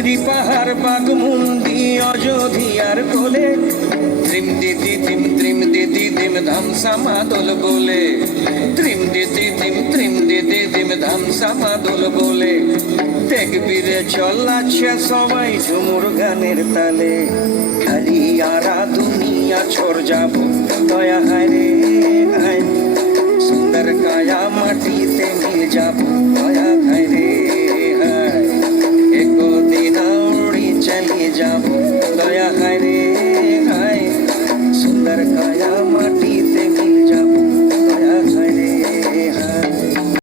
পাহাড় বাগমুন্ডি অযোধিয়ার কোলে ত্রিম দিদি দিম ধাম সামাদল বলে ত্রিম দিদি দিম ধাম সামাদল বলে দেখবিরে চল্লাচ্ছে সবাই ঝুমুর গানের তালে খালি আরা দুনিয়া ছড় যাব দয়া হায় রে হায় সুন্দর কায়া মাটিতে মিল যাব